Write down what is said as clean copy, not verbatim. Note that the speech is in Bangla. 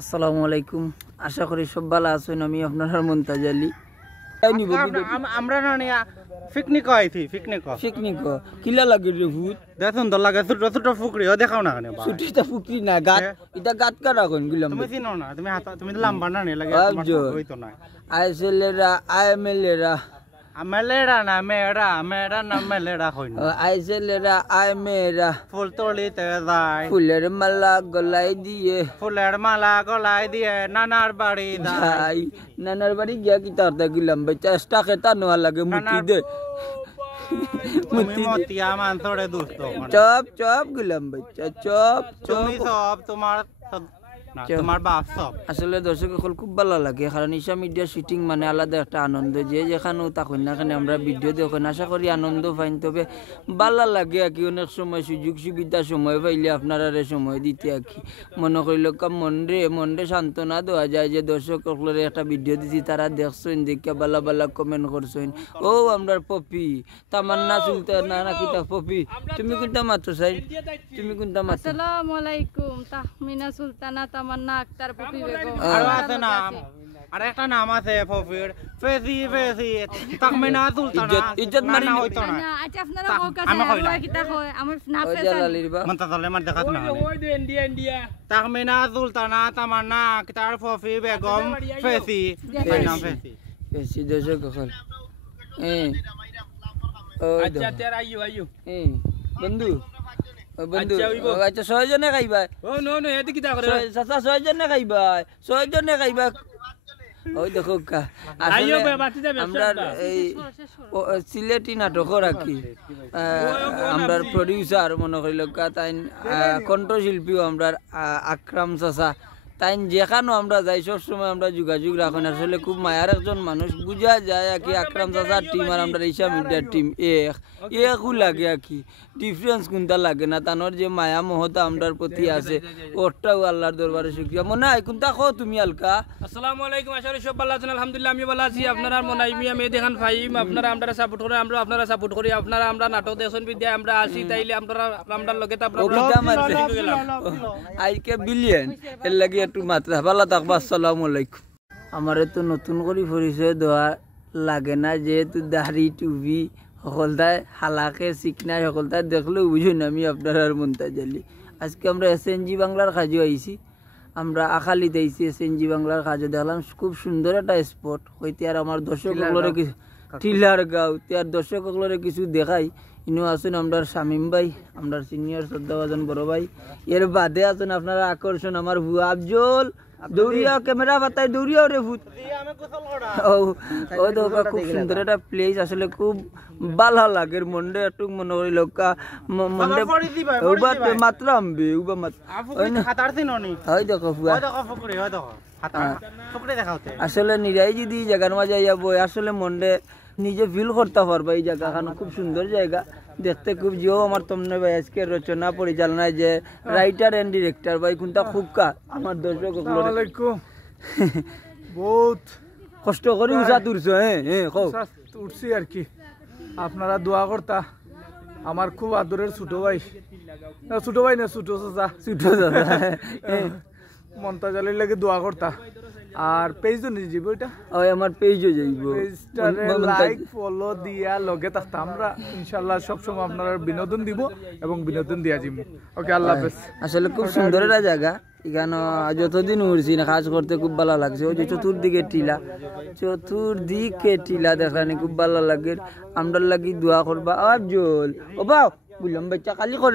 আসসালামু আলাইকুম, আশা করি সব ভালো আছেন। আমি আপনার মুনতাজ আলী। আমরা না পিকনিক আইছি পিকনিক কিলা লাগে রে ভূত দেখুন তো লাগে ছোট ছোট ফুকরি দেখাও না কেন ছুটিটা ফুকরি না গাত এটা গাত কাটা কোন গিলাম তুমি চিনো না তুমি হাত তুমি লাম্বা না লাগে হইতো না আইসেলেরা আইমেলেরা মেলেরা না মেরা না মেলেরা হই না আইসেলেরা আইমেরা ফুল তোলিতে যায় ফুলের মালা গলায় দিয়ে নানার বাড়ি যাই নানার বাড়ি গিয়া কি তার গিলাম চেষ্টা খেতা নোয়া লাগে মুতি দে মতিয়া মানসরে দোস্ত চপ চপ গিলাম বাচ্চা চপ তুমি সব তোমার বাপ সব আসলে দর্শক সকল খুব ভালো লাগে, কারণ ঈশা মিডিয়া শুটিং মানে আলাদা একটা আনন্দ। যে যেখানেও তখন না কেন আমরা ভিডিও দেখেন, আশা করি আনন্দ পাইন। তবে ভালো লাগে আর কি, অনেক সময় সুযোগ সুবিধা সময় পাইলে আপনারা সময় দিতে আর কি মনে করিল মনরে সান্ত্বনা দেওয়া যায় যে দর্শক সকলের একটা ভিডিও দিচ্ছি, তারা দেখছেন দেখে বালা বালা কমেন্ট করছেন। ও আমরা পপি তামান্না সুলতানা নাকি তা পপি, তুমি কোনটা মাত্র চাই, তুমি কোনটা মাত্র? আসসালামু আলাইকুম, তাহমিনা সুলতানা তামান্না আক্তার পপি বেগম। আর আছে নাম, আর একটা নাম আছে পপির ফেসি তাহমিনা সুলতানা ইজ্জত মারি না হইতো না। আচ্ছা আপনারা কোক আছে আর কিতা কয় আমার না ফেসা মন তাহলে মার দেখাত না তাহমিনা সুলতানা তামান্না আক্তার পপি বেগম ফেসি নাম ফেসি ফেসি দর্শক সকল আচ্ছা তের আইও বন্ধু বন্ধু আচ্ছা 6 জনে খাইবা? ও নো নো এতে কি তা করে চাচা 6 জনে খাইবা? 6 জনে খাইবা? ওই দেখো কা আসলে আমরা এই সিলেটি নাটক রাখি, আমরা প্রোডিউসার মনে করিল কা তাই কণ্ঠশিল্পীও আমরা আকরাম চাচা তাই যেখানেও আমরা যাই সবসময় আমরা যোগাযোগ রাখেন। আসলে খুব মায়ার একজন মানুষ, বুঝা যায় আর কি আকরাম চাচার টিম আর আমরা ঈশা মিডিয়ার টিম একও লাগে আর কি, ডিফারেন্স কোনটা লাগে না। তানোর যে মায়া মহতা আমরার প্রতি আছে ওটাও আল্লাহর দরবারে শুকরিয়া। মনে হয় কোনটা কো তুমি আলকা? আসসালামু আলাইকুম, আশা করি সব ভালো আছেন। আলহামদুলিল্লাহ আমি ভালো আছি। আপনারা মনে হয় আমি দেখান ফাইম, আপনারা আমরা সাপোর্ট করে, আমরা আপনারা সাপোর্ট করি। আপনারা আমরা নাটক দেখছেন বিদ্যা আমরা আসি, তাইলে আপনারা আমরা লগে তা আজকে বিলিয়ন এর লাগে একটু মাত্রা ভালো থাকবা। আসসালামু আলাইকুম। আমার তো নতুন করে পরিচয় দেওয়া লাগে না, যেহেতু দাড়ি টুপি সকলটাই হালাকে চিকনাই সকলটাই দেখলেও বুঝুন আমি আপনার আর মুনতাজ আলী। আজকে আমরা SNG বাংলার কাজে আইছি, আমরা আখালিতে আইছি SNG বাংলার কাজে দেখলাম খুব সুন্দর একটা স্পট। হইতে আর আমার দর্শক সকলরে কিছু টিলার গাঁও তার দর্শক সকলরে কিছু দেখাই। ইনু আছেন আমরা শামিম ভাই, আমরা সিনিয়র শ্রদ্ধাভাজন বড় ভাই। এর বাদে আছেন আপনারা আকর্ষণ আমার ভুয়া আফজল, দৌড়িয়াও ক্যামেরা বাতায় দৌড়িয়াও রে ভূত। খুব সুন্দর একটা প্লেস, আসলে খুব ভালো লাগে মন্ডে একটু মনে করি লোকা মন্ডে মাত্র আমবে উবা মাত্র হয় দেখো ভুয়া। আসলে নিরাই যদি জায়গার মাঝে যাবো আসলে মন্ডে নিজে ফিল করতে পারবো। এই জায়গাখানো খুব সুন্দর জায়গা দেখতে, খুব যেও আমার তমনে ভাই আজকে রচনা পরিচালনায় যে রাইটার এন্ড ডিরেক্টর ভাই কোনটা খুব কা আমার দর্শক বহুত কষ্ট করে উষা তুলছো। উঠছি আর কি, আপনারা দোয়া করতা। আমার খুব আদরের ছোট ভাই না ছোট চাচা মুনতাজ আলীর লাগে দোয়া করতা। আর পেজও নিয়ে যাবো, এটা আমার পেজও যাইব, লাইক ফলো দিয়া লগে থাকতে আমরা ইনশাআল্লাহ সবসময় আপনারা বিনোদন দিব এবং বিনোদন দিয়া যাবো। ওকে, আল্লাহ হাফেজ। আসলে খুব সুন্দর একটা জায়গা, এখানে যতদিন উঠছি না কাজ করতে খুব ভালো লাগছে। ওই যে চতুর্দিকে টিলা দেখানি খুব ভালো লাগে। আমরা লাগি দোয়া করবা আফজল ও বাও বললাম বাচ্চা খালি করে